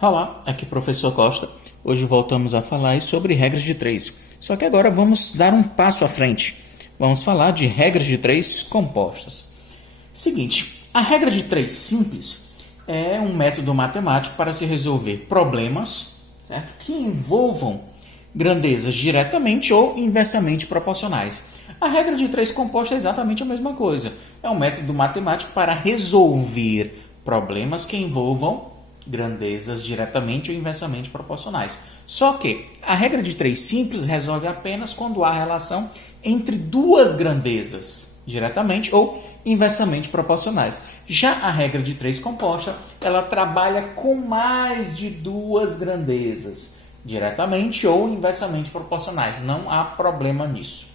Olá, aqui é o professor Costa. Hoje voltamos a falar sobre regras de três. Só que agora vamos dar um passo à frente. Vamos falar de regras de três compostas. Seguinte, a regra de três simples é um método matemático para se resolver problemas, certo? Que envolvam grandezas diretamente ou inversamente proporcionais. A regra de três composta é exatamente a mesma coisa. É um método matemático para resolver problemas que envolvam grandezas diretamente ou inversamente proporcionais. Só que a regra de três simples resolve apenas quando há relação entre duas grandezas, diretamente ou inversamente proporcionais. Já a regra de três composta, ela trabalha com mais de duas grandezas, diretamente ou inversamente proporcionais. Não há problema nisso.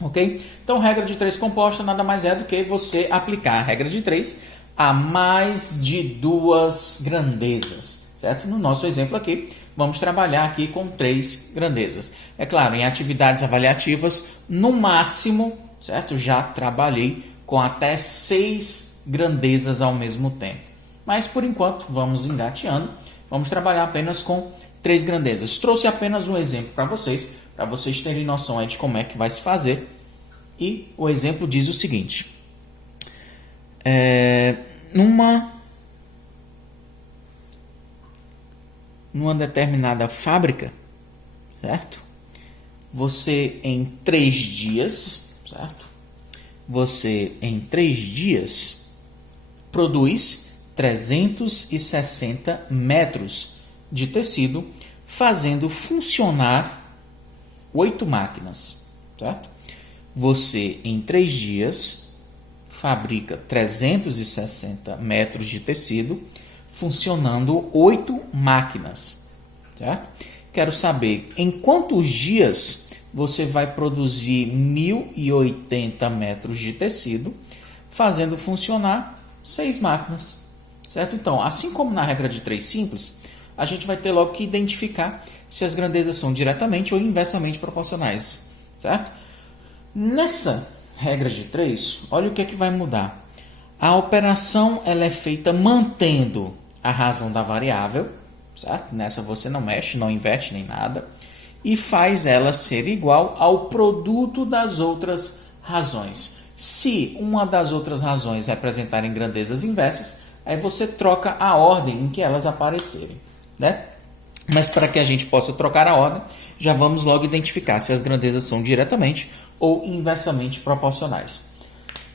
Ok? Então, regra de três composta nada mais é do que você aplicar a regra de três a mais de duas grandezas, certo? No nosso exemplo aqui, vamos trabalhar aqui com três grandezas. É claro, em atividades avaliativas, no máximo, certo? Já trabalhei com até 6 grandezas ao mesmo tempo. Mas, por enquanto, vamos engateando. Vamos trabalhar apenas com 3 grandezas. Trouxe apenas um exemplo para vocês terem noção aí de como é que vai se fazer. E o exemplo diz o seguinte. Numa determinada fábrica, certo? Você em 3 dias, certo? Você em 3 dias produz 360 metros de tecido, fazendo funcionar 8 máquinas, certo? Você em 3 dias fabrica 360 metros de tecido, funcionando 8 máquinas, certo? Quero saber em quantos dias você vai produzir 1.080 metros de tecido, fazendo funcionar 6 máquinas, certo? Então, assim como na regra de três simples, a gente vai ter logo que identificar se as grandezas são diretamente ou inversamente proporcionais, certo? Nessa regra de três, olha o que é que vai mudar. A operação ela é feita mantendo a razão da variável, certo? Nessa você não mexe, não inverte nem nada, e faz ela ser igual ao produto das outras razões. Se uma das outras razões representarem grandezas inversas, aí você troca a ordem em que elas aparecerem, né? Mas para que a gente possa trocar a ordem, já vamos logo identificar se as grandezas são diretamente ou inversamente proporcionais.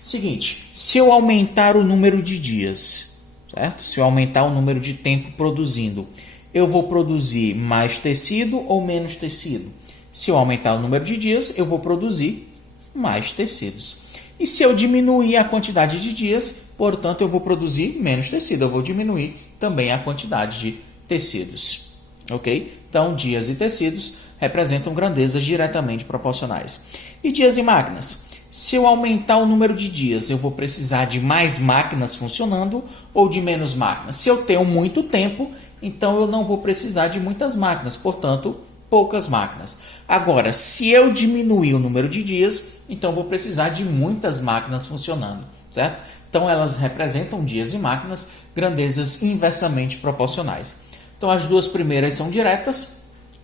Seguinte, se eu aumentar o número de dias, certo? Se eu aumentar o número de tempo produzindo, eu vou produzir mais tecido ou menos tecido? Se eu aumentar o número de dias, eu vou produzir mais tecidos. E se eu diminuir a quantidade de dias, portanto, eu vou produzir menos tecido. Eu vou diminuir também a quantidade de tecidos. Ok? Então, dias e tecidos representam grandezas diretamente proporcionais. E dias e máquinas? Se eu aumentar o número de dias, eu vou precisar de mais máquinas funcionando ou de menos máquinas? Se eu tenho muito tempo, então eu não vou precisar de muitas máquinas, portanto, poucas máquinas. Agora, se eu diminuir o número de dias, então eu vou precisar de muitas máquinas funcionando, certo? Então, elas representam dias e máquinas, grandezas inversamente proporcionais. Então, as duas primeiras são diretas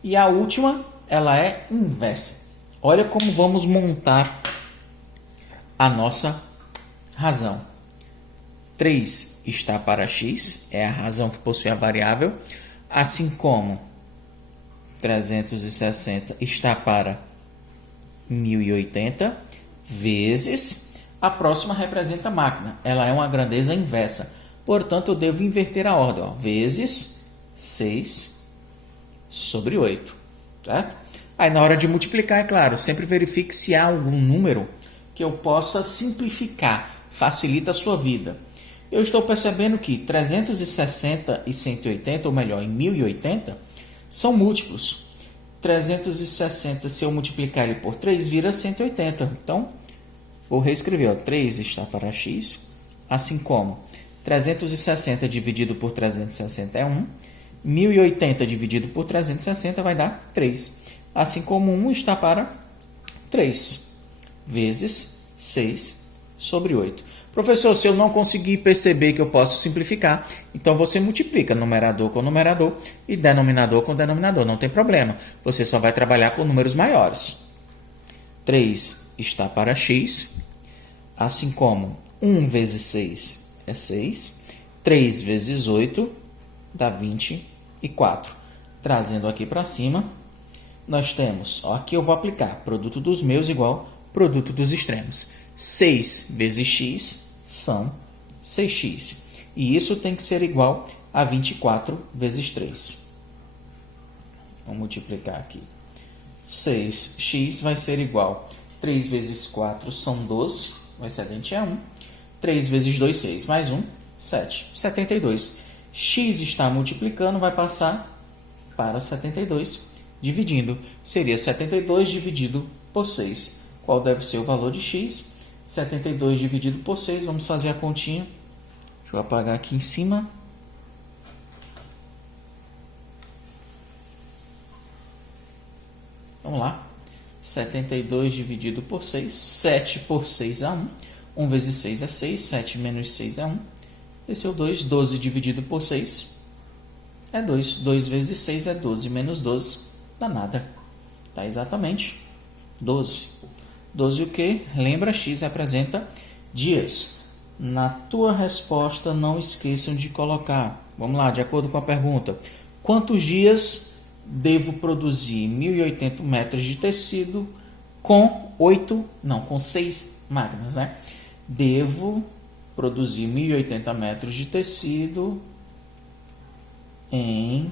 e a última, ela é inversa. Olha como vamos montar a nossa razão. 3 está para x, é a razão que possui a variável, assim como 360 está para 1080, vezes a próxima representa a máquina. Ela é uma grandeza inversa, portanto eu devo inverter a ordem, vezes 6 sobre 8, certo? Aí na hora de multiplicar, é claro, sempre verifique se há algum número que eu possa simplificar, facilita a sua vida. Eu estou percebendo que 360 e 180, ou melhor, em 1080, são múltiplos. 360, se eu multiplicar ele por 3, vira 180. Então, vou reescrever. 3 está para x, assim como 360 dividido por 360 é 1. 1080 dividido por 360 vai dar 3. Assim como 1 está para 3, vezes 6 sobre 8. Professor, se eu não conseguir perceber que eu posso simplificar, então você multiplica numerador com numerador e denominador com denominador. Não tem problema. Você só vai trabalhar com números maiores. 3 está para x, assim como 1 vezes 6 é 6. 3 vezes 8 dá 24. Trazendo aqui para cima, nós temos, aqui eu vou aplicar produto dos meus igual produto dos extremos. 6 vezes x são 6x. E isso tem que ser igual a 24 vezes 3. Vamos multiplicar aqui. 6x vai ser igual a 3 vezes 4 são 12, o excedente é 1. 3 vezes 2, 6, mais 1, 7. 72. X está multiplicando, vai passar para 72, dividindo. Seria 72 dividido por 6. Qual deve ser o valor de x? 72 dividido por 6, vamos fazer a continha. Deixa eu apagar aqui em cima. Vamos lá. 72 dividido por 6, 7 por 6 é 1. 1 vezes 6 é 6, 7 menos 6 é 1. Desceu 2, 12 dividido por 6 é 2. 2 vezes 6 é 12, menos 12 dá nada. Dá exatamente 12. 12 o quê? Lembra, x representa dias. Na tua resposta, não esqueçam de colocar. Vamos lá, de acordo com a pergunta. Quantos dias devo produzir 1.080 metros de tecido com 6 máquinas, né? Devo produzir 1.080 metros de tecido em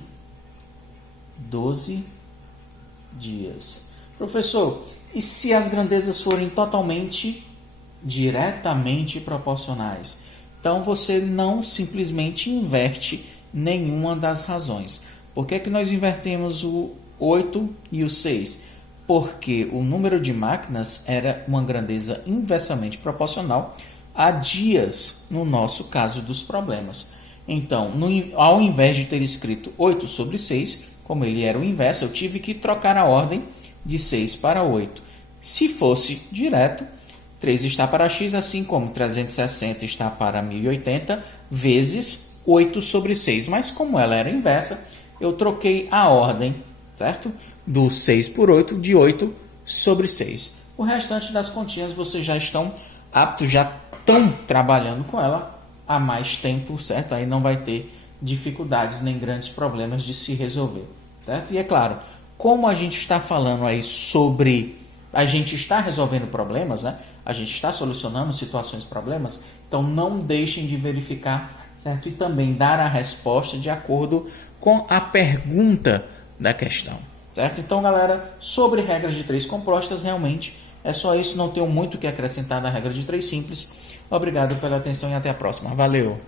12 dias. Professor, e se as grandezas forem diretamente proporcionais? Então, você não simplesmente inverte nenhuma das razões. Por que nós invertemos o 8 e o 6? Porque o número de máquinas era uma grandeza inversamente proporcional a dias, no nosso caso dos problemas. Então, ao invés de ter escrito 8 sobre 6, como ele era o inverso, eu tive que trocar a ordem de 6 para 8. Se fosse direto, 3 está para x, assim como 360 está para 1080, vezes 8 sobre 6. Mas como ela era inversa, eu troquei a ordem, certo? Do 6 por 8, de 8 sobre 6. O restante das continhas vocês já estão aptos, já estão trabalhando com ela há mais tempo, certo? Aí não vai ter dificuldades nem grandes problemas de se resolver, certo? E é claro, como a gente está falando aí sobre... A gente está resolvendo problemas, né? A gente está solucionando situações, problemas. Então, não deixem de verificar, certo? E também dar a resposta de acordo com a pergunta da questão, certo? Então, galera, sobre regras de 3 compostas, realmente é só isso. Não tenho muito o que acrescentar na regra de 3 simples. Obrigado pela atenção e até a próxima. Valeu!